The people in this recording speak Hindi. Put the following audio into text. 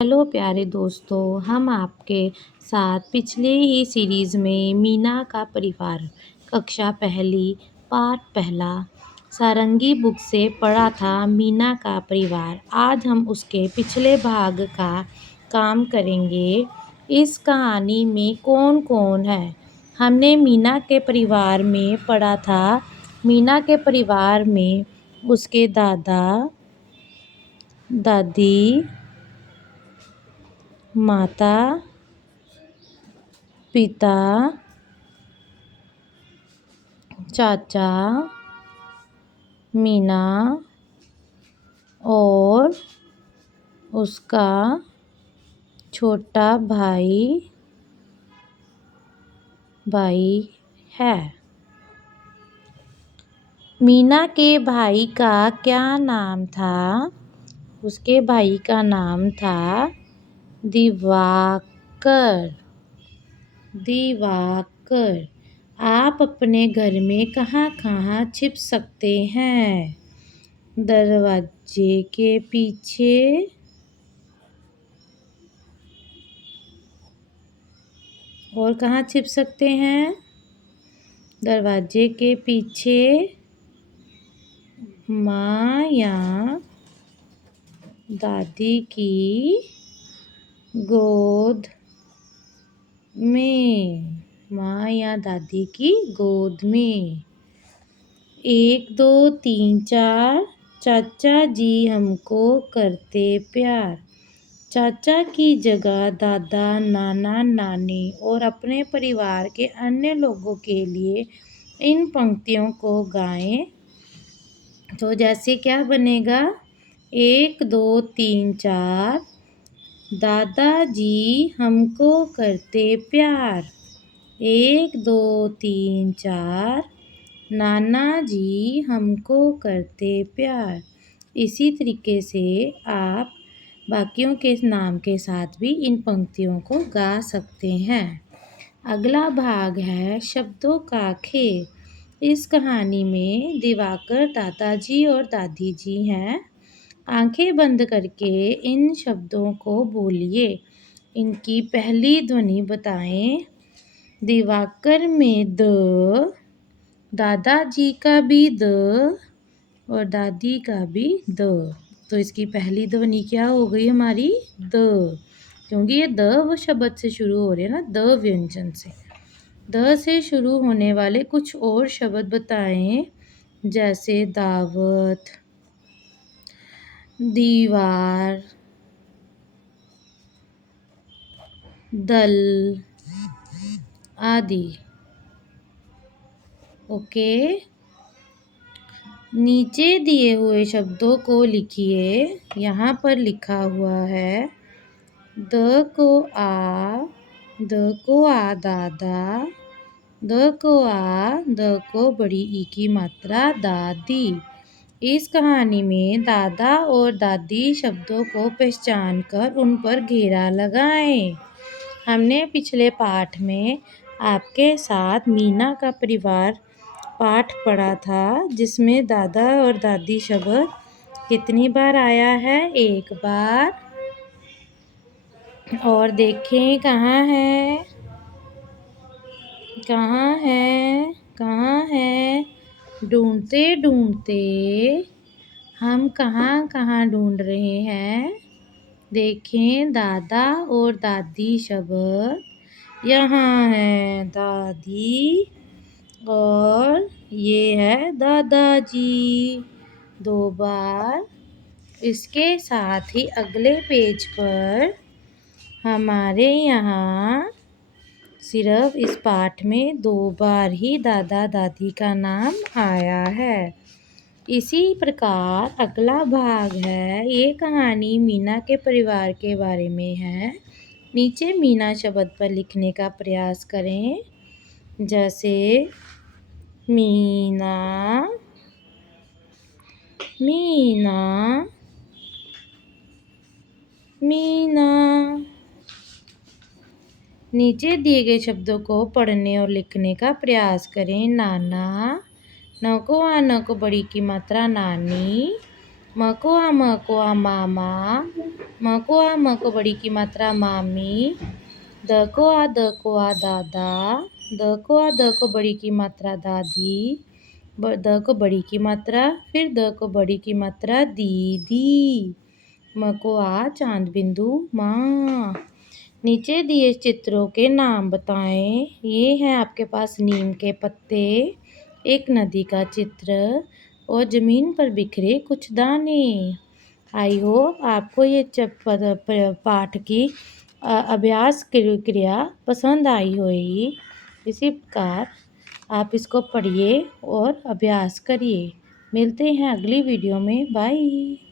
हेलो प्यारे दोस्तों, हम आपके साथ पिछले ही सीरीज़ में मीना का परिवार कक्षा पहली पाठ पहला सारंगी बुक से पढ़ा था। मीना का परिवार आज हम उसके पिछले भाग का काम करेंगे। इस कहानी में कौन कौन है? हमने मीना के परिवार में पढ़ा था। मीना के परिवार में उसके दादा दादी, माता पिता, चाचा, मीना और उसका छोटा भाई है। मीना के भाई का क्या नाम था? उसके भाई का नाम था दिवाकर। आप अपने घर में कहाँ कहाँ छिप सकते हैं? दरवाजे के पीछे, और कहाँ छिप सकते हैं? दरवाजे के पीछे, माँ या दादी की गोद में। माँ या दादी की गोद में। 1 2 3 4 चाचा जी हमको करते प्यार। चाचा की जगह दादा, नाना, नानी और अपने परिवार के अन्य लोगों के लिए इन पंक्तियों को गाएं। तो जैसे क्या बनेगा? 1 2 3 4 दादाजी हमको करते प्यार। 1 2 3 4 नाना जी हमको करते प्यार। इसी तरीके से आप बाकियों के नाम के साथ भी इन पंक्तियों को गा सकते हैं। अगला भाग है शब्दों का खेल। इस कहानी में दिवाकर दादाजी और दादी जी हैं। आंखें बंद करके इन शब्दों को बोलिए। इनकी पहली ध्वनि बताएं। दिवाकर में द, दादाजी का भी द और दादी का भी द। तो इसकी पहली ध्वनि क्या हो गई हमारी? द, क्योंकि ये द वो शब्द से शुरू हो रहे हैं ना, द व्यंजन से। द से शुरू होने वाले कुछ और शब्द बताएं, जैसे दावत, दीवार, दल आदि। ओके, नीचे दिए हुए शब्दों को लिखिए। यहाँ पर लिखा हुआ है द को आ दादा, द को बड़ी ई की मात्रा दादी। इस कहानी में दादा और दादी शब्दों को पहचान कर उन पर घेरा लगाएं। हमने पिछले पाठ में आपके साथ मीना का परिवार पाठ पढ़ा था, जिसमें दादा और दादी शब्द कितनी बार आया है? 1 बार। और देखें कहाँ है? ढूंढते ढूंढते हम कहाँ कहाँ ढूंढ रहे हैं? देखें, दादा और दादी शब्द यहाँ है, दादी, और ये है दादाजी 2 बार। इसके साथ ही अगले पेज पर हमारे यहाँ सिर्फ इस पाठ में 2 बार ही दादा दादी का नाम आया है। इसी प्रकार अगला भाग है, ये कहानी मीना के परिवार के बारे में है। नीचे मीना शब्द पर लिखने का प्रयास करें, जैसे मीना, मीना, मीना। नीचे दिए गए शब्दों को पढ़ने और लिखने का प्रयास करें। नाना, न को बड़ी की मात्रा नानी, म को आ मामा, म को बड़ी की मात्रा मामी, द को आ दादा, द को बड़ी की मात्रा दादी, द को बड़ी की मात्रा, फिर द को बड़ी की मात्रा दीदी, म को आ चांद बिंदु माँ। नीचे दिए चित्रों के नाम बताएं। ये है आपके पास नीम के पत्ते, एक नदी का चित्र और ज़मीन पर बिखरे कुछ दाने। आई होप आपको ये पाठ की अभ्यास क्रिया पसंद आई होगी। इसी प्रकार आप इसको पढ़िए और अभ्यास करिए। मिलते हैं अगली वीडियो में। बाय।